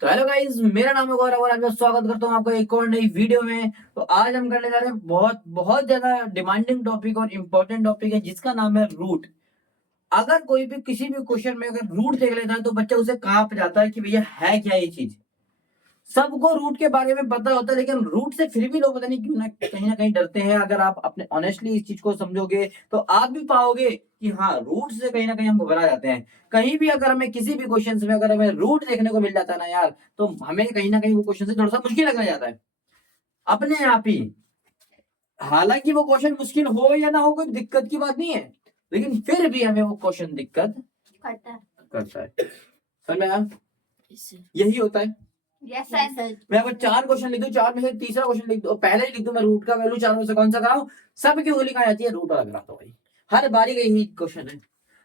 तो hello guys, मेरा नाम है गौरव और आज मैं स्वागत करता हूँ आपका एक और नई वीडियो में। तो आज हम करने जा रहे हैं बहुत बहुत ज्यादा डिमांडिंग टॉपिक और इम्पोर्टेंट टॉपिक है जिसका नाम है रूट। अगर कोई भी किसी भी क्वेश्चन में अगर रूट देख लेता है तो बच्चा उसे कांप जाता है कि भैया है क्या ये चीज। सबको रूट के बारे में पता होता है लेकिन रूट से फिर भी लोग पता नहीं क्यों ना कहीं डरते हैं। अगर आप अपने ऑनेस्टली इस चीज को समझोगे तो आप भी पाओगे कि हाँ, रूट से कहीं ना कहीं हम घबरा जाते हैं। कहीं भी अगर हमें किसी भी क्वेश्चन में अगर हमें रूट देखने को मिल जाता है ना यार, तो हमें कहीं ना कहीं वो क्वेश्चन से थोड़ा सा मुश्किल लगने जाता है अपने आप ही। हालांकि वो क्वेश्चन मुश्किल हो या ना हो कोई दिक्कत की बात नहीं है, लेकिन फिर भी हमें वो क्वेश्चन दिक्कत करता है। समझ में आया? यही होता है। Yes, sir. मैं अगर 4 क्वेश्चन लिख दूं, 4 में से तीसरा क्वेश्चन लिख दूं, पहले ही लिख दूं मैं रूट का वैल्यू 4 में से कौन सा कराऊं, सबकी उंगली कहां जाती है रूट वाला कराता हूं भाई। हर बारी का यही क्वेश्चन है,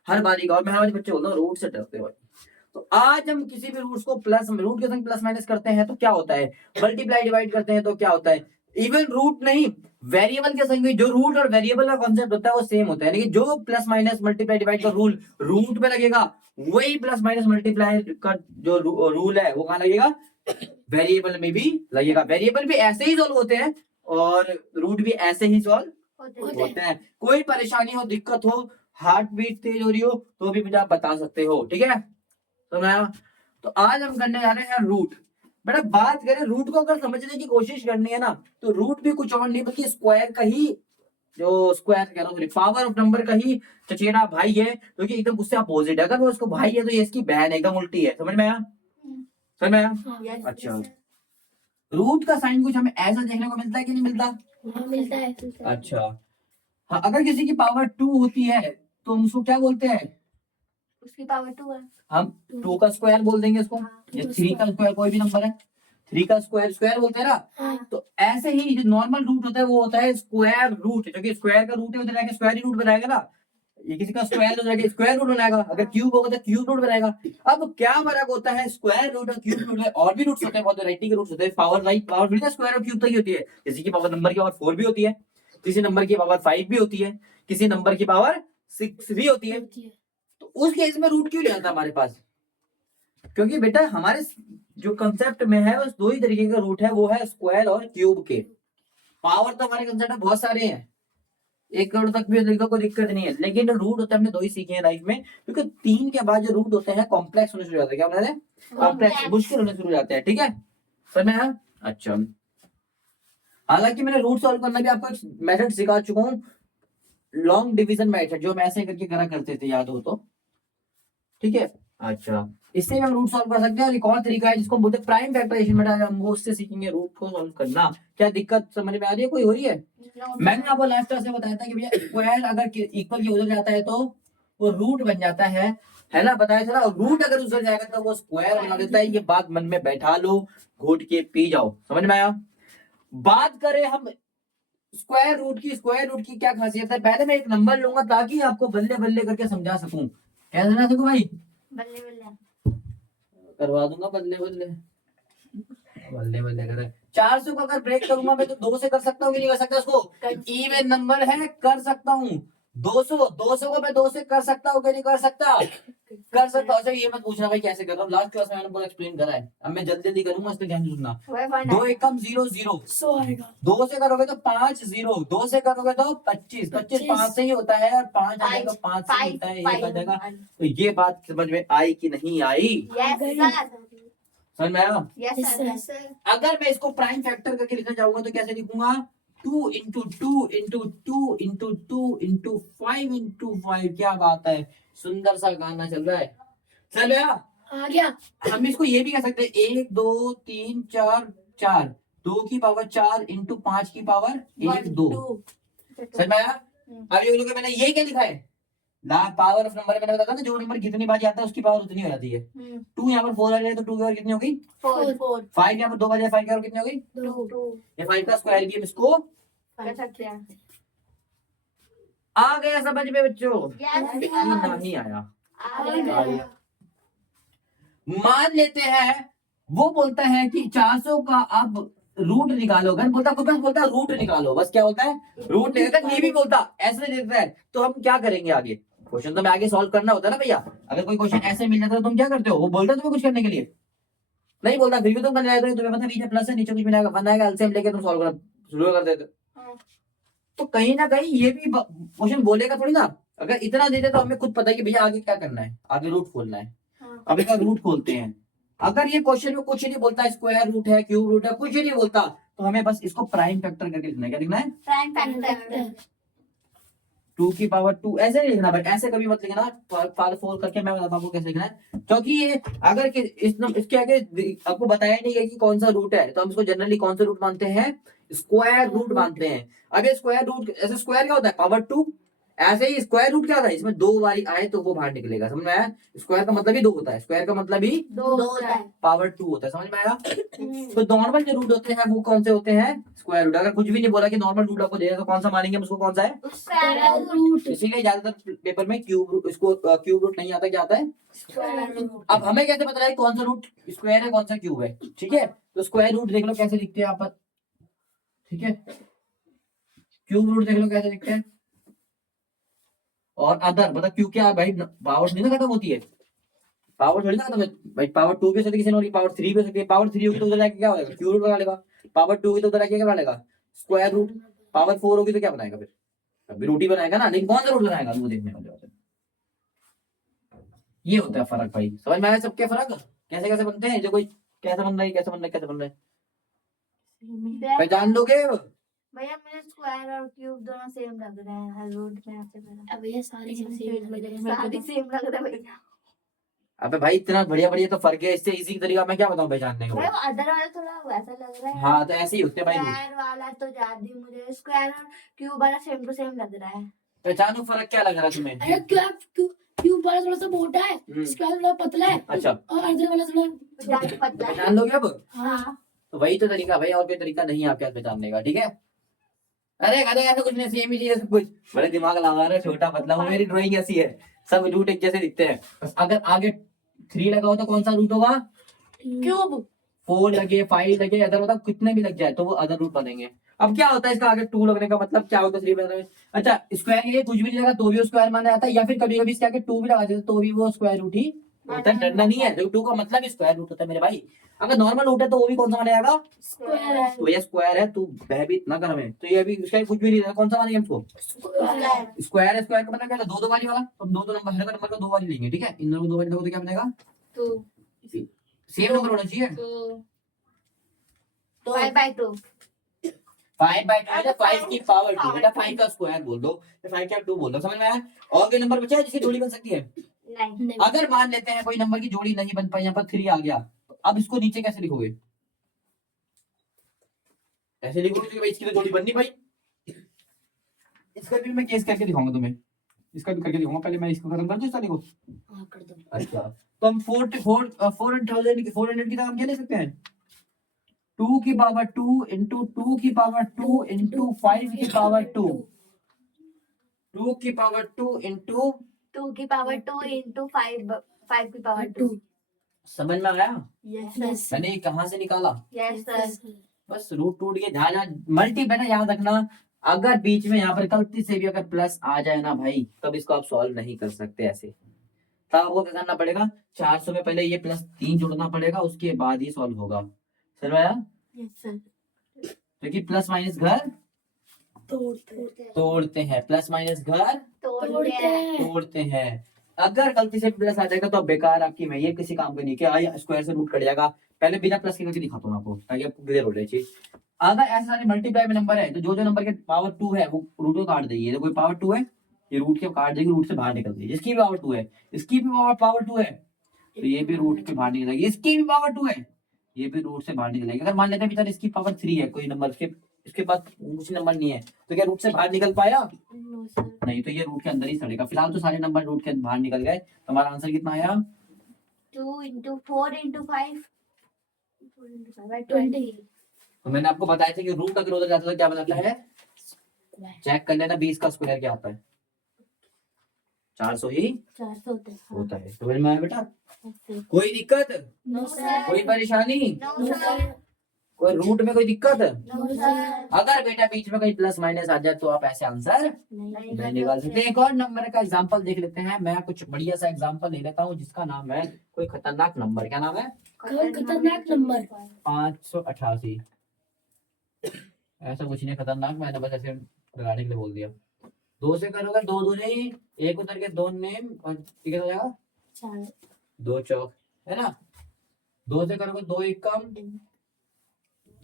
हर बारी का। और मैं हमारे बच्चे बोलता हूं रूट से डरते हो भाई। तो आज हम किसी भी रूट्स को प्लस रूट के संग प्लस माइनस करते हैं तो क्या होता है, मल्टीप्लाई डिवाइड करते हैं तो क्या होता है। इवन रूट नहीं, वेरिएबल के संग भी जो रूट और वेरिएबल का कॉन्सेप्ट होता है वो सेम होता है, लेकिन जो प्लस माइनस मल्टीप्लाई डिवाइड का रूल रूट में लगेगा वही प्लस माइनस मल्टीप्लाई का जो रूल है वो कहां लगेगा, वेरिएबल में भी लगेगा। वेरिएबल भी ऐसे ही सॉल्व होते हैं और रूट भी ऐसे ही सॉल्व होते हैं। कोई परेशानी हो, दिक्कत हो, हार्ट बीट तेज हो रही हो तो भी मुझे आप बता सकते हो, ठीक है। तो मैं तो आज हम करने जा रहे हैं रूट। बेटा बात करें रूट को अगर समझने की कोशिश करनी है ना, तो रूट भी कुछ और नहीं बल्कि स्क्वायर का ही, जो स्क्वायर कह रहा हूँ पावर ऑफ नंबर का ही चचेरा भाई है, क्योंकि एकदम उससे अपोजिट है। अगर वो इसको भाई है तो ये इसकी बहन है, एकदम उल्टी है। समझ में आया? समझ में आया? Yes, अच्छा, sir. रूट का साइन कुछ हमें ऐसा देखने को मिलता है कि नहीं मिलता? हाँ, मिलता है अच्छा, हाँ, अगर किसी की पावर 2 होती है तो हम उसको क्या बोलते हैं? उसकी पावर 2 है। हम 2 का स्क्वायर बोल देंगे इसको। हाँ, ये 3 का स्क्वायर कोई भी नंबर है, 3 का स्क्वायर स्क्वायर बोलते हैं ना। हाँ. तो ऐसे ही जो नॉर्मल रूट होता है वो होता है स्क्वायर रूट, जो कि स्क्वायर का रूट है उधर जाके स्क्वायर ही रूट बनाएगा ना। ये किसी का स्क्वायर हो जाएगा स्क्वायर रूट बनाएगा, अगर क्यूब होगा तो क्यूब रूट बनाएगा। अब क्या फर्क होता है स्क्वायर रूट और क्यूब रूट में? और भी रूट्स होते हैं, बहुत वैरायटी के रूट्स होते हैं। पावर राइट पावर भी स्क्वायर और क्यूब तक ही होती है। किसी की पावर नंबर की पावर 4 भी होती है, किसी नंबर की पावर 5 भी होती है, किसी नंबर की पावर 6 भी होती है। तो उस केस में रूट क्यों नहीं आता हमारे पास? क्योंकि बेटा हमारे जो कंसेप्ट में है बस 2 ही तरीके का रूट है, वो है स्क्वायर और क्यूब के। पावर तो हमारे कंसेप्ट में बहुत सारे हैं, 1 करोड़ तक भी लिखो कोई दिक्कत नहीं है, लेकिन रूट होता है हमने 2 ही सीखे हैं लाइफ में, क्योंकि 3 के बाद जो रूट होते हैं कॉम्प्लेक्स होने शुरू हो जाते हैं। क्या होने हैं? कॉम्प्लेक्स, मुश्किल होने शुरू हो जाते हैं, ठीक है। समझ में आया? अच्छा, हालांकि मैंने रूट सॉल्व करना भी आपको एक मेथड सिखा चुका हूँ, लॉन्ग डिवीजन मेथड, जो हम ऐसे करके करा करते थे, याद हो तो, ठीक है। अच्छा, इससे भी हम रूट सॉल्व कर सकते हैं। और एक और तरीका है जिसको हम बोलते हैं प्राइम फैक्टराइजेशन, बेटा हम वो उससे सीखेंगे रूट को सॉल्व करना। क्या दिक्कत समझ में आ रही है, कोई हो रही है? मैंने आपको लास्ट क्लास में बताया था कि भैया स्क्वायर अगर इक्वल की उधर जाता है तो वो रूट बन जाता है ना, बताया था ना। रूट अगर उधर जाएगा तो वो स्क्वायर बना देता है। ये बात मन में बैठा लो, घोट के पी जाओ। समझ में आया? बात करें हम स्क्वायर रूट की, स्क्वायर रूट की क्या खासियत है, पहले मैं एक नंबर लूंगा ताकि आपको बल्ले बल्ले करके समझा सकूं। क्या समझा सकूं भाई? बल्ले बल्ले करवा दूंगा बल्ले बल्ले, बल्ले बल्ले कर 400 को अगर ब्रेक करूंगा मैं तो 2 से कर सकता हूँ कि नहीं कर सकता? उसको इवन नंबर है, कर सकता हूँ। 200 को मैं 2 से कर सकता हूँ कि नहीं कर सकता? कर सकता हूँ। अच्छा ये मत पूछना भाई कैसे कर रहा हूँ, लास्ट क्लास में मैंने पूरा एक्सप्लेन करा है। अब मैं जल्दी जल्दी करूंगा इसलिए ध्यान सुनना। 2 एकम 0 0 2 से करोगे तो 5 0, 2 से करोगे तो 25 25 5 से ही होता है, और 5 आ जाएगा 5 से ही होता है, एक आ जाएगा। तो ये बात समझ में आई कि नहीं आई? समझ में आया? Yes sir. अगर मैं इसको प्राइम फैक्टर करके लिखना चाहूंगा तो कैसे लिखूंगा? 2 into 2 into 2 into 2 into 5 into 5। क्या बात है, सुंदर सा गाना चल रहा है। चल गया? आ गया. हम इसको ये भी कह सकते हैं 1 2 3 4 4, 2 की पावर 4 इंटू 5 की पावर 1 2। समझ में आया? अब ये लोग मैंने ये क्या लिखा है, ना पावर ऑफ नंबर मैंने बताया ना, जो नंबर जितनी बार आता है उसकी पावर उतनी हो जाती है। 2 यहाँ पर 4 आ जाए तो 2 की पावर कितनी होगी? 4 5 यहाँ पर 2 बजे 5 की पावर कितनी होगी? 2 ये 5 का स्क्वायर भी हम इसको कर सकते हैं. आ गया समझ में बच्चों? Yes, नहीं आया? आ गया. मान लेते हैं वो बोलता है कि 400 का अब रूट निकालो, घर बोलता है, बोलता है रूट निकालो, बस क्या बोलता है? रूट निकालो। नहीं भी बोलता, ऐसे नहीं देता है, तो हम क्या करेंगे आगे? क्वेश्चन तो मैं आगे सॉल्व करना होता है ना भैया। अगर कोई क्वेश्चन ऐसे मिल जाता है तो तुम क्या करते हो? वो बोलता है तुम्हें कुछ करने के लिए, नहीं बोलता, फिर भी तुम करने आए, तुम्हें पता है नीचे प्लस है नीचे कुछ मिलेगा, 1 आएगा, एलसीएम लेके तुम सॉल्व करना शुरू कर देते। हाँ। तो कहीं ना कहीं ये भी क्वेश्चन बोलेगा थोड़ी ना, अगर इतना दे दे तो हमें खुद पता है कि भैया आगे क्या करना है, आगे रूट खोलना है। हाँ। अब इसका रूट खोलते हैं। अगर ये क्वेश्चन में कुछ नहीं बोलता, स्क्वायर रूट है, क्यूब रूट है, कुछ नहीं बोलता, तो हमें बस इसको प्राइम फैक्टर करके लिखना है। क्या लिखना है? Prime factor. 2 की पावर 2 ऐसे नहीं लिखना भाई, ऐसे कभी मत लिखना। फादर फोर करके मैं बताता हूँ आपको कैसे लिखना है, क्योंकि ये अगर इसके आगे आपको बताया नहीं गया कि कौन सा रूट है, तो हम इसको जनरली कौन सा रूट मानते हैं? स्क्वायर रूट मानते हैं। अब ये स्क्वायर रूट, ऐसे स्क्वायर क्या होता है? पावर 2। ऐसे ही स्क्वायर रूट क्या होता है? इसमें 2 बारी आए तो वो बाहर निकलेगा, समझ में आया? स्क्वायर का मतलब ही 2 होता है, स्क्वायर का मतलब ही दो होता है। पावर 2 होता है, समझ में आया? तो नॉर्मल जो रूट होते हैं वो कौन से होते हैं? Square root. अगर कुछ भी नहीं बोला कि नॉर्मल रूट आपको देगा तो कौन सा मानेंगे हम उसको? कौन सा है? Square root. इसीलिए ज्यादातर पेपर में क्यूब रूट, इसको क्यूब रूट नहीं आता, क्या आता है? Square root. अब हमें कैसे पता है कौन सा रूट स्क्वायर है कौन सा क्यूब है? ठीक है, तो स्क्वायर रूट देख लो कैसे दिखते हैं आप, ठीक है। क्यूब रूट देख लो कैसे दिखते हैं। और अदर मतलब क्यू क्या भाई, पावर नहीं ना खत्म होती है, पावर थोड़ी ना खत्म है भाई। पावर 2 भी हो सकती है किसी ने, पावर 3 भी हो सकती है। पावर 3 होगी तो उधर जाके क्या होगा? क्यूब रूट बना लेगा। पावर 2 होगी तो उधर जाके क्या बना लेगा? Square root. पावर 4 होगी तो क्या बनाएगा फिर? अभी रूट ही बनाएगा ना, लेकिन कौन सा रूट बनाएगा वो देखने वाले होते हैं। ये होता है फर्क भाई, समझ में आया सबके फर्क कैसे कैसे बनते हैं? जो कोई कैसे बन रहा है, कैसे बन रहा है, कैसे बन रहा है, पहचान लोगे? भैया मुझे स्क्वायर और क्यूब दोनों सेम लग रहे हैं, हर रूट में आपसे पहले। अब ये सारी सेम लग रहे हैं सारी सेम लग रहा है भैया। अबे भाई इतना बढ़िया बढ़िया तो फर्क है, इससे इजी तरीका मैं क्या बताऊं पहचानने का? भाई वो अदर वाला थोड़ा वैसा लग रहा है। हाँ तो ऐसे ही होते हैं भाई रूट। स्क्वायर वाला तो ज्यादा ही, मुझे स्क्वायर और क्यूब वाला सेम टू सेम लग रहा है। पहचानो फर्क क्या लग रहा है तुम्हें? अरे क्यूब वाला थोड़ा सा मोटा है, स्क्वायर वाला पतला है, अच्छा और अर्धर वाला थोड़ा ज्यादा पतला है। पहचान लोगे अब? हाँ। तो वही तो तरीका भाई, और कोई तरीका नहीं है आपके पास पहचानने का, ठीक है? अरे अरे ऐसा कुछ नहीं, सेम ही चीज है सब कुछ। बड़े दिमाग लगा रहे, छोटा पतला, वो मेरी ड्राइंग ऐसी है, सब रूट एक जैसे दिखते हैं। बस अगर आगे 3 लगा हो तो कौन सा रूट होगा? क्यूब। 4 लगे 5 लगे, अदर मतलब कितने भी लग जाए तो वो अदर रूट बनेंगे। अब क्या होता है इसका आगे 2 लगने का मतलब क्या होता है? 3 बनने में अच्छा स्क्वायर ये कुछ भी नहीं लगा तो भी स्क्वायर माना जाता है, या फिर कभी कभी इसके आगे 2 भी लगा देते तो भी वो स्क्वायर रूट ही होता है। डरना नहीं है, देखो 2 का मतलब स्क्वायर रूट होता है मेरे भाई। अगर नॉर्मल रूट है तो वो भी कौन सा माना जाएगा? स्क्वायर। तो ये स्क्वायर है, तू भयभीत ना कर हमें। तो ये भी इसका कुछ भी नहीं है, कौन सा मानेंगे हमको? स्क्वायर। स्क्वायर है, स्क्वायर का मतलब क्या है? 2 वाली वाला, तो हम 2 नंबर हर नंबर को 2 वाली लेंगे, ठीक है? इन दोनों को 2 वाली लोगे तो क्या बनेगा? टू। सेम नंबर होना चाहिए। टू 5/2। 5/2 5 की पावर 2 बेटा, 5 का स्क्वायर बोल दो, 5 क्या 2 बोल दो, समझ में आया? और कोई नंबर बचा है जिसकी जोड़ी बन सकती है? नहीं। अगर मान लेते हैं कोई नंबर की जोड़ी नहीं बन पाई, यहाँ पर 3 आ गया, तो अब इसको नीचे कैसे लिखोगे? ऐसे लिखोगे कि भाई इसकी तो जोड़ी बन नहीं पाई। इसका भी मैं केस करके दिखाऊंगा तुम्हें, इसका भी करके दिखाऊंगा, पहले मैं इसको खत्म कर दूं इस वाले को। हाँ कर दो। अच्छा तो हम 400 की 400 की तरह हम क्या ले सकते हैं? 2 की पावर 2 इंटू 2 की पावर 2 इंटू 5 की पावर 2, 2 की पावर 2 इंटू 2 की पावर 2 इंटू 5 की पावर 2। समझ में आया? यस मैंने ये कहाँ से निकाला? Yes sir. बस रूट टूट के जहाँ मल्टी बेटा याद रखना, अगर बीच में यहाँ पर गलती से भी अगर प्लस आ जाए ना भाई, तब इसको आप सॉल्व नहीं कर सकते ऐसे। तब आपको क्या करना पड़ेगा? 400 में पहले ये +3 जोड़ना पड़ेगा, उसके बाद ही सॉल्व होगा। समझ में आया? Yes sir. क्योंकि प्लस माइनस घर तोड़ते हैं, प्लस माइनस घर तोड़ते हैं। तोड़ते हैं। अगर गलती से प्लस आ जाएगा तो अब बेकार आपकी, मैं ये किसी काम का नहीं किया, आया स्क्वायर से रूट कट जाएगा। पहले बिना प्लस के करके दिखाता हूँ आपको ताकि आपको क्लियर हो जाए चीज। अगर ऐसे सारे मल्टीप्लाई में नंबर है तो जो जो नंबर के पावर 2 है वो रूट को काट देगी। तो कोई पावर 2 है, ये रूट के काट देगी, रूट से बाहर निकल देगी। इसकी भी पावर 2 है, इसकी भी पावर 2 है, तो ये भी रूट के बाहर निकलेगी। इसकी भी पावर 2 है, ये भी रूट से बाहर निकलेगी। अगर मान लेते हैं बेचारे इसकी पावर 3 है, कोई नंबर इसके पास कुछ नंबर नहीं है, तो क्या रूट से बाहर निकल पाया? No sir. नहीं, तो ये रूट के अंदर ही सड़ेगा। फिलहाल तो सारे नंबर रूट के बाहर निकल गए। हमारा आंसर कितना आया? 2 इंटू 4 इंटू 5 20। तो मैंने आपको बताया था कि रूट अगर उधर जाता है तो क्या बनाता है? चेक कर लेना 20 का स्क्वायर क्या आता है? 400 ही 400 होता है। समझ में आया बेटा? सर। कोई दिक्कत? No sir. कोई परेशानी? No sir. कोई रूट में कोई दिक्कत है? No sir. अगर बेटा बीच में कोई प्लस माइनस आ जाए तो आप ऐसे आंसर नहीं नहीं निकाल सकते। एक और नंबर का एग्जांपल देख लेते हैं। मैं कुछ बढ़िया सा एग्जांपल ले लेता हूँ जिसका नाम है कोई खतरनाक नंबर। क्या नाम है? खतरनाक नंबर 588। ऐसा कुछ नहीं खतरनाक, मैंने बस ऐसे लगाने के लिए बोल दिया। 2 से करोगे 2 दूनी, 1 उतर के 2 नेम और ठीक है हो जाएगा 2 चौक, है ना? 2 से करोगे 2 1 कम,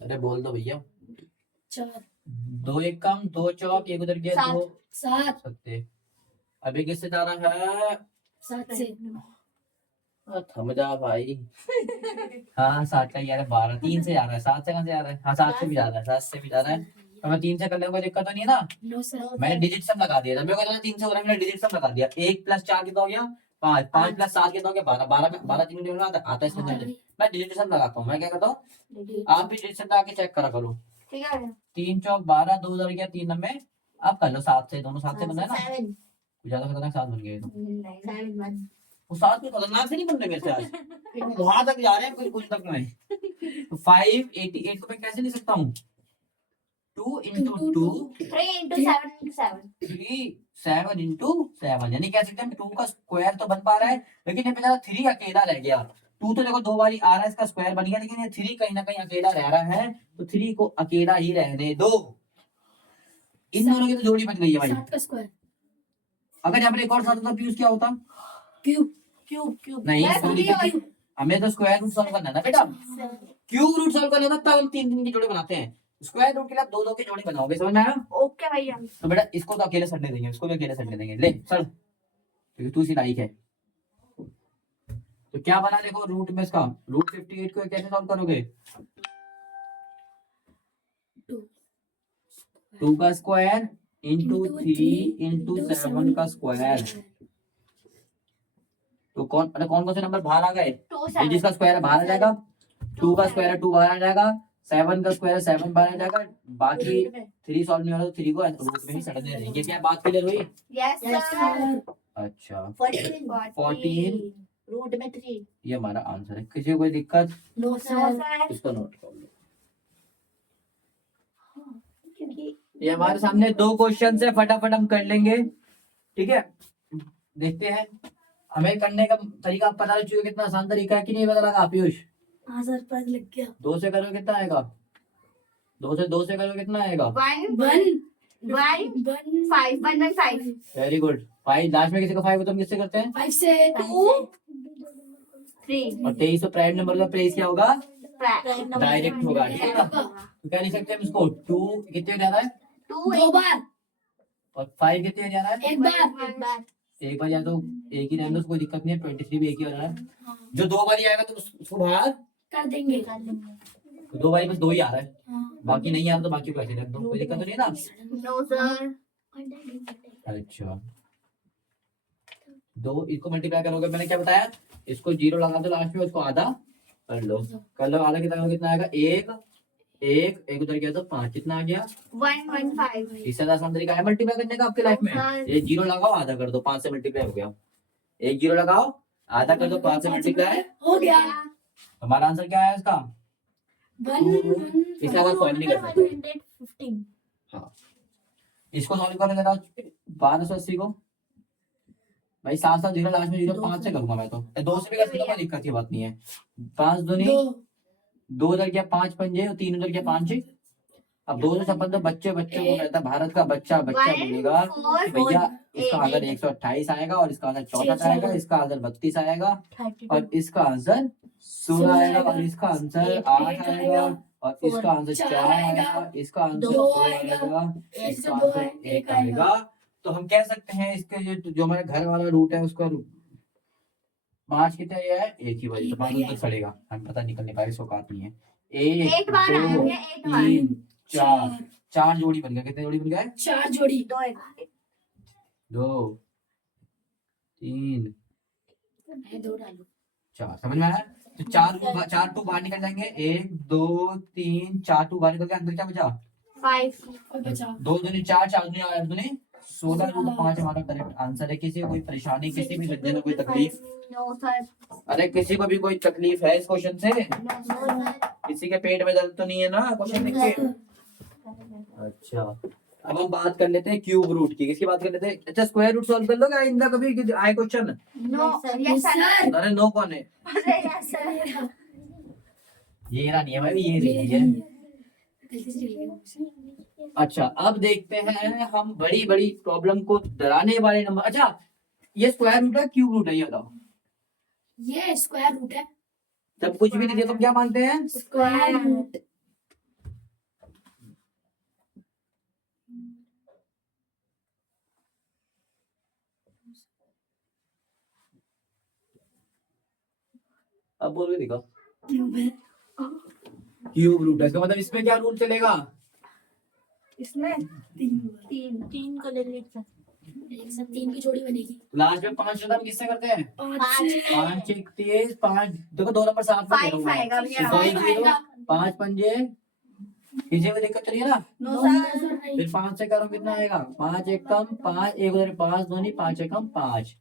अरे बोल दो भैया, 4 2 1 कम 2 चौक, 1 उतर के 2 7 सत्ते। अभी किससे जा रहा है? 7 से थम जा भाई। हाँ 7 का ही आ रहा है, 12 3 से जा रहा है, 7 से कहाँ से जा रहा है? हाँ 7 से भी जा रहा है, 7 से भी जा रहा है। तो मैं 3 से कर लूंगा, दिक्कत तो नहीं है ना? नो सर मैंने डिजिट सब लगा दिया था, मेरे को लगा 3 से हो रहा है, मैंने डिजिट सब लगा दिया। 1 प्लस 4 कितना हो गया? 5, 5 प्लस 7 कितना हो गया? 12, 12 3 में आता है इसमें। मैं डिजिट सब लगाता हूँ। मैं क्या करता हूँ, आप भी डिजिट सब लगा के चेक करा करो। ठीक है 3 चौक 12, 2 उधर गया 3 नंबर, आप कर लो 7 से, दोनों 7 से बन रहा है ना? 7 कुछ ज्यादा खतरनाक 7 बन गए तो। 7 वो 7 भी खतरनाक से नहीं बन रहे मेरे से आज। वहां तक जा रहे हैं कुछ कुछ तक में। तो 588 को मैं कैसे लिख सकता हूँ? 2 into 2 3 into 7 into 7 3 7 into 7, यानी कह सकते हैं 2 का स्क्वायर तो बन पा रहा है, लेकिन ये बेचारा 3 अकेला रह गया। 2 तो देखो 2 बारी आ रहा है, इसका स्क्वायर बन गया, लेकिन ये 3 कहीं ना कहीं अकेला रह रहा है, तो 3 को अकेला ही रहने दो। इन दोनों की तो जोड़ी बन गई है भाई। 7 का स्क्वायर अगर यहाँ पर एक और 7 होता पीयूष क्या होता? क्यूब क्यूब क्यूब नहीं मैं सॉरी, समझी वही। हमें तो स्क्वायर रूट सॉल्व करना है ना बेटा। क्यूब रूट सॉल्व करना था, तब हम 3 की जोड़ी बनाते हैं। स्क्वायर रूट के लिए आप 2 की जोड़ी बनाओगे, समझ में आया? ओके भैया तो बेटा इसको तो अकेले सटने देंगे, इसको भी अकेले सटने देंगे। ले सर, क्योंकि तू सी लाइक है। तो क्या बना देखो रूट में इसका, रूट 58 को कैसे सॉल्व करोगे? 2 का स्क्वायर इंटू 3 इंटू 7 का स्क्वायर। तो कौन कौन से नंबर बाहर आ गए? 2 ये जिसका स्क्वायर है बाहर आ जाएगा, 2 का स्क्वायर है 2 बाहर आ जाएगा, 7 का स्क्वायर है 7 बाहर आ जाएगा, बाकी 3 सॉल्व नहीं हो रहा तो 3 को रूट में ही सटने देंगे। क्या बात क्लियर हुई? यस सर अच्छा 14 रूट में 3 ये हमारा आंसर है। किसी को कोई दिक्कत? नो नो सर सर इसको नोट कर लो। क्योंकि ये हमारे सामने 2 क्वेश्चन है, फटाफट हम कर लेंगे। ठीक है, देखते हैं। हमें करने का तरीका पता लग चुका, कितना आसान तरीका है कि नहीं पता लगा पीयूष? हाँ सर पता लग गया 2 से करो कितना आएगा? 2 से करो कितना आएगा? 1 1 1 1 5 1 5 वेरी गुड। 5 लास्ट में किसी का 5 हो तो हम किससे करते हैं? 5 से 2 3 और 23 तो प्राइम नंबर का प्लेस क्या होगा? डायरेक्ट डायरेक्ट होगा, ठीक है ना? तो क्या लिख सकते हैं हम इसको? 2 कितने जाना है 2 बार और 5 कितने जाना है? एक बार एक बार या तो एक ही रहने दो, कोई दिक्कत नहीं है। 23 भी एक ही हो रहा है। जो 2 बार आएगा तो उसको बाहर कर देंगे तो 2 बारी बस 2 ही आ रहा है, हाँ बाकी नहीं आ रहा तो बाकी को ऐसे रख दो, कोई दिक्कत तो नहीं है ना? नो सर अच्छा 2 इसको मल्टीप्लाई करोगे, मैंने क्या बताया? इसको 0 लगा दो लास्ट में, उसको आधा कर लो। कर लो आधा कितना कितना आएगा? 1 उधर गया तो 5 कितना आ गया? 1 1 5 इससे आसान तरीका है मल्टीप्लाई करने का आपके लाइफ में। हाँ। एक 0 लगाओ आधा कर दो, 5 से मल्टीप्लाई हो गया। एक 0 लगाओ आधा कर दो, 5 से मल्टीप्लाई। हो गया हमारा आंसर क्या है इसका? 1 इसका अगर सॉल्व नहीं कर सकते, 215 हाँ इसको सॉल्व करने देना 1280 को भाई, 7 7 0 लास्ट में 0 5 से करूंगा मैं तो। 2 से भी कर सकता हूं, दिक्कत की बात नहीं है। 5 दूनी 2 उधर गया 5 पंजे और 3 उधर गया 5। अब 2 से छप्पन तो बच्चे को रहता है, भारत का बच्चा बनेगा भैया। इसका आंसर 128 आएगा और इसका आंसर 64 आएगा, इसका आंसर 32 आएगा और इसका आंसर 16 आएगा और इसका आंसर 8 आएगा और इसका आंसर 4 आएगा, इसका आंसर 2 आएगा, इसका आंसर 1 आएगा। तो हम कह सकते हैं इसके जो हमारे घर वाला रूट है उसका 5 कितने ये है? एक ही बारी, तो 5 तक सड़ेगा, हम पता निकल नहीं पाएगा, इसको काट नहीं है। 8 बार आया भैया 8 बार 3 4 4 जोड़ी बन गया। कितने जोड़ी बन गए? 4 जोड़ी 2 2 3 2 डालो 4, समझ में आया? तो 4 टू बाहर निकल जाएंगे, 1 2 3 4 टू बाहर निकल के अंदर क्या बचा? 5 और बचा 2 दूनी 4 4 दूनी 8 दूनी 16 रूट 5 हमारा करेक्ट आंसर है। किसी को कोई परेशानी, किसी भी बच्चे को कोई तकलीफ? नो सर अरे किसी को भी कोई तकलीफ है इस क्वेश्चन से? नो सर किसी के पेट में दर्द तो नहीं है ना क्वेश्चन लिख के? अच्छा, अब हम बात कर लेते हैं क्यूब रूट की। किसकी बात कर लेते हैं? अच्छा, स्क्वायर रूट सॉल्व कर लोगे आइंदा कभी कि आए क्वेश्चन? नो यस सर अरे नो कौन है? अरे यस सर ये रहा नहीं है भाई, ये रही है। गलती से चली गई। अच्छा, अब देखते हैं हम बड़ी बड़ी प्रॉब्लम को डराने वाले नंबर। अच्छा, ये स्क्वायर रूट है क्यूब रूट है, ये बताओ। ये स्क्वायर रूट है। जब कुछ भी नहीं दिया तो क्या मानते हैं? Square root. अब बोल के दिखाओ। क्यूब है। क्यूब रूट है, इसका मतलब इसमें क्या रूल चलेगा? इसमें तीन तीन तीन को ले लेते एक साथ तीन की जोड़ी बनेगी। लास्ट में 5 हम किससे करते हैं? पाँच 5 1 3 5, देखो 2 नंबर साथ में फाइव आएगा भैया। 5 पंजे, किसी को दिक्कत नहीं है ना? नो सर फिर 5 से करो कितना आएगा? 5 एक कम 5, 1 उधर 5 दूनी 5 एक कम 5।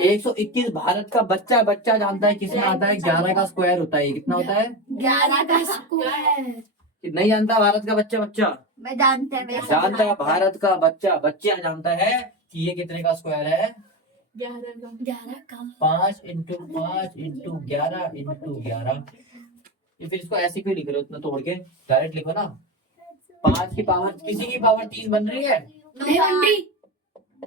121 भारत का बच्चा बच्चा जानता है किसमें आता है? 11 का स्क्वायर होता है। ये कितना होता है? 11 का स्क्वायर। नहीं जानता भारत का बच्चा बच्चा? मैं जानते हैं जानता है भारत का बच्चा बच्चा जानता है कि ये कितने का स्क्वायर है? 11 का 5 इंटू 5 इंटू 11 इंटू 11। ये फिर इसको ऐसे क्यों लिख रहे हो इतना तोड़ के? डायरेक्ट लिखो ना। 5 की पावर, किसी की पावर 3 बन रही है? नहीं बंटी।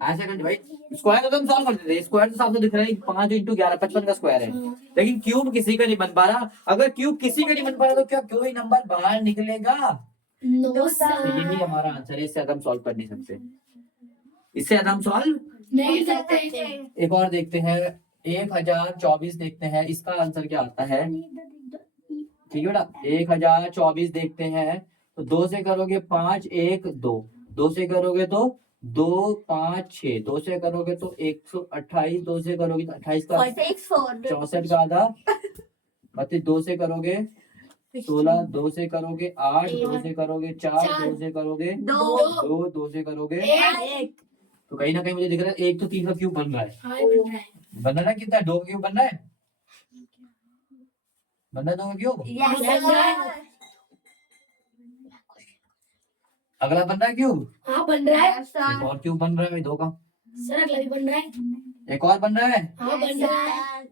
ऐसा करते भाई, स्क्वायर तो तुम सॉल्व कर देते। स्क्वायर तो साफ तो दिख रहा है 5 इंटू 11 55 का स्क्वायर है। लेकिन क्यूब किसी का नहीं बन पा रहा। अगर क्यूब किसी का नहीं बन पा रहा तो क्या कोई नंबर बाहर निकलेगा? नो तो सर। यही हमारा आंसर है। इससे ज्यादा हम सॉल्व कर नहीं सकते। इससे ज्यादा हम सॉल्व नहीं सकते। एक और देखते हैं, 1024 देखते हैं, इसका आंसर क्या आता है? ठीक है बेटा, 1024 देखते हैं। तो 2 से करोगे 5 1 2, 2 से करोगे तो 2 5 6, 2 से करोगे तो 128, 2 से करोगे तो 28 का 64 का आधा, 2 से करोगे 16, 2 से करोगे 8, 2 से करोगे 4, 2 से करोगे 2, 2 से करोगे। एक तो कहीं ना कहीं मुझे दिख रहा है 1 तो 3 का क्यूब बन रहा है। हाँ ये बन रहा है। बन रहा है कितना? 2 का क्यूब बन रहा है? बन रहा है 2 का क्यूब? यस सर अगला बन रहा है क्यूब? हाँ बन रहा है। एक और क्यूब बन रहा है 2 का। सर अगला भी बन रहा है। एक और बन रहा है। हाँ बन रहा है।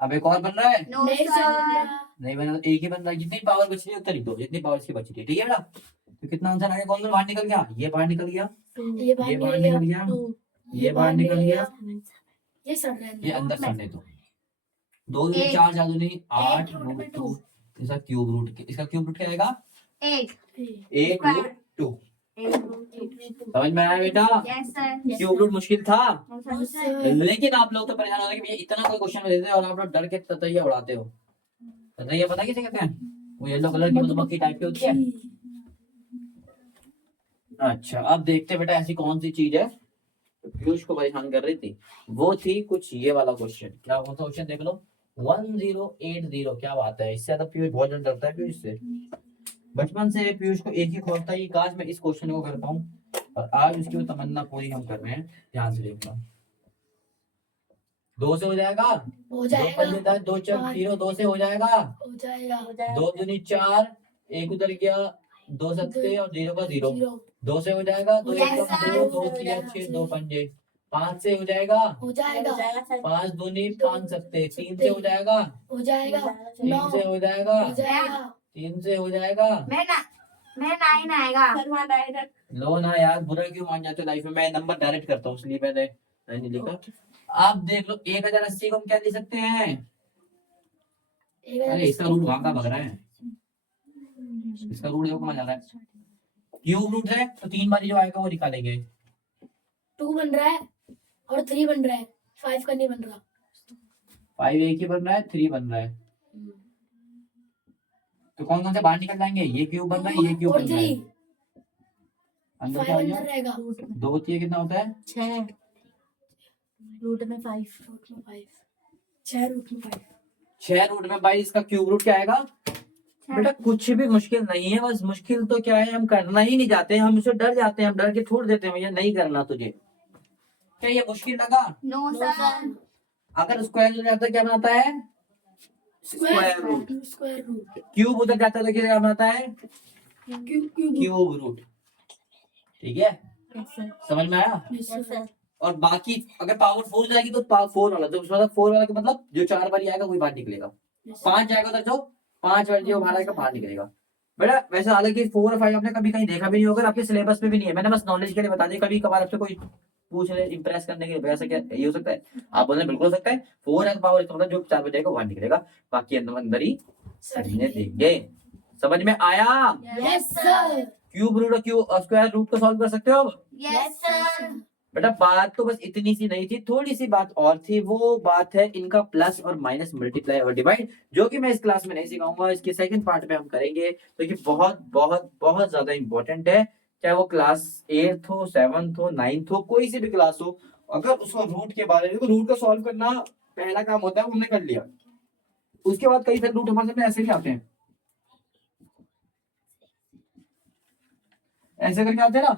अब एक और बन रहा है। नो नहीं सर सर। नहीं बना तो एक ही बन रहा है। जितनी पावर बच रही है उतना लिख दो, जितनी पावर इसकी बच रही है। ठीक है बेटा? तो कितना आंसर आएगा? कौन सा बाहर निकल गया? ये बाहर निकल गया, ये ये बाहर बाहर निकल निकल गया। गया, ये बाहर निकल गया, ये सर रहा ये है। अंदर सड़ने दो। 2 दूनी 4 4 दूनी 8 9 2। इसका क्यूब रूट, इसका क्यूब रूट क्या आएगा? एक 8 रूट 2। समझ में आया बेटा? यस सर क्यूब रूट मुश्किल था, नो सर लेकिन आप लोग तो परेशान हो रहे हैं कि भैया इतना कोई क्वेश्चन में देते हैं और आप लोग डर के ततैया उड़ाते हो। ततैया पता किसे कहते हैं? वो येलो कलर की मधुमक्खी टाइप की होती है। अच्छा, अब देखते हैं बेटा ऐसी कौन सी चीज है तो पीयूष को परेशान कर रही थी। वो थी कुछ ये वाला क्वेश्चन। क्या वो क्वेश्चन देख लो, 1080। क्या बात है, इससे ज्यादा पीयूष बहुत ज्यादा डरता है पीयूष से। बचपन से पीयूष को एक ही ख्वाब था कि काश मैं इस क्वेश्चन को कर पाऊं, और आज उसकी वो तमन्ना पूरी हम कर रहे हैं। ध्यान से देखना। 2 से हो जाएगा, हो 2 जाएगा। 5 10 2 4 0, 2 से हो जाएगा, हो जाएगा। 2 दूनी 4, 1 उधर गया, 2 सत्ते और 0 का 0। 2 से हो जाएगा, 2 1 2 2 3 6 2 पंजे। 5 से हो जाएगा, हो जाएगा। 5 दूनी 5 सत्ते। 3 से हो जाएगा, हो जाएगा। 3 से हो जाएगा, हो जाएगा। 3 से हो जाएगा। मैं 9 आएगा लो ना यार, बुरा क्यों मान जाते हो लाइफ में? मैं नंबर डायरेक्ट करता हूँ इसलिए मैंने नहीं लिखा। आप देख लो 1080 को हम क्या लिख सकते हैं? अरे इसका रूट वहां का भग रहा है, इसका रूट देखो कहाँ जा रहा है। क्यूब रूट है तो 3 बारी जो आएगा वो निकालेंगे। 2 बन रहा है और 3 बन रहा है। 5 का नहीं बन रहा। 5 एक ही बन रहा है, 3 बन रहा है। तो कौन कौन से बाहर निकल जाएंगे? ये क्यूब बन रहा है, ये क्यूब और बन रहा है। 3 अंदर 5 क्या हो अंदर गया? रहेगा। 2 3 कितना होता है? 6 रूट में 5 रूट में 5 6 रूट में 5 6 रूट में 22। इसका क्यूब रूट क्या आएगा? बेटा कुछ भी मुश्किल नहीं है, बस मुश्किल तो क्या है हम करना ही नहीं चाहते, हम उससे डर जाते हैं, हम डर के छोड़ देते हैं भैया नहीं करना तुझे। क्या ये मुश्किल लगा? नो सर अगर स्क्वायर हो जाता है क्या बनाता है? Square root. Square root cube उधर जाता है तो क्या बनाता है? Cube cube cube root. ठीक है, यस सर समझ में आया? यस सर और बाकी अगर पावर 4 जाएगी तो 4 वाला, जो मतलब 4 वाला का मतलब जो 4 बार आएगा वही बाहर निकलेगा। 5 जाएगा उधर, जो 5 बार जो बाहर आएगा बाहर निकलेगा। बेटा वैसे हालांकि 4 और 5 आपने कभी कहीं देखा भी नहीं होगा, आपके सिलेबस में भी नहीं है, मैंने बस नॉलेज के लिए बता दिया। कभी कभार आपसे कोई पूछ ले इम्प्रेस करने के लिए, वैसा क्या ये हो सकता है? आप बोलने बिल्कुल हो सकता है। 4 है पावर इसका मतलब जो 4 बन जाएगा बाहर निकलेगा, बाकी अंदर ही समझने देंगे। समझ में आया? यस सर क्यूब रूट और क्यूब स्क्वायर रूट को सॉल्व कर सकते हो? यस सर बेटा बात तो बस इतनी सी नहीं थी, थोड़ी सी बात और थी। वो बात है इनका प्लस और माइनस, मल्टीप्लाई और डिवाइड, जो कि मैं इस क्लास में नहीं सिखाऊंगा, इसके सेकंड पार्ट में हम करेंगे। तो ये बहुत बहुत बहुत ज्यादा इंपॉर्टेंट है, चाहे वो क्लास 8th हो, 7th हो, 9th हो, कोई सी भी क्लास हो। अगर उसको रूट के बारे में, तो रूट का सॉल्व करना पहला काम होता है, वो हमने कर लिया। उसके बाद कई सारे रूट हमारे सामने ऐसे भी आते हैं, ऐसे करके आते हैं ना,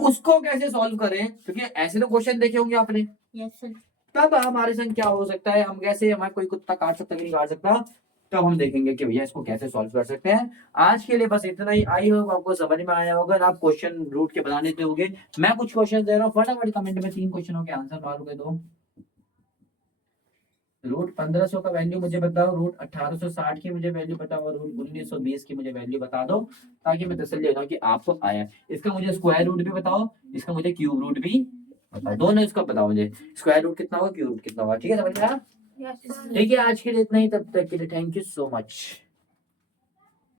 उसको कैसे सॉल्व करें, क्योंकि ऐसे तो क्वेश्चन देखे होंगे आपने। यस सर तब हमारे संग क्या हो सकता है, हम कैसे, हमारे कोई कुत्ता काट सकता है कि नहीं काट सकता, तब हम देखेंगे कि भैया इसको कैसे सॉल्व कर सकते हैं। आज के लिए बस इतना ही। आई होप आपको समझ में आया होगा। आप क्वेश्चन रूट के बना लेते होगे। मैं कुछ क्वेश्चन दे रहा हूँ, फटाफट कमेंट में 3 क्वेश्चनों के आंसर मारोगे दो। रूट 1500 का वैल्यू मुझे बताओ, रूट 1860 की मुझे वैल्यू बताओ, और रूट 1920 की मुझे वैल्यू बता दो, ताकि मैं तसल्ली हो जाऊं कि आपको आया। इसका मुझे स्क्वायर रूट भी बताओ, इसका मुझे क्यूब रूट भी बताओ, दोनों इसका बताओ मुझे, स्क्वायर रूट कितना होगा, क्यूब रूट कितना होगा। ठीक है, समझ में आया? यस सर ठीक है, आज के लिए इतना ही। तब तक के लिए थैंक यू सो मच।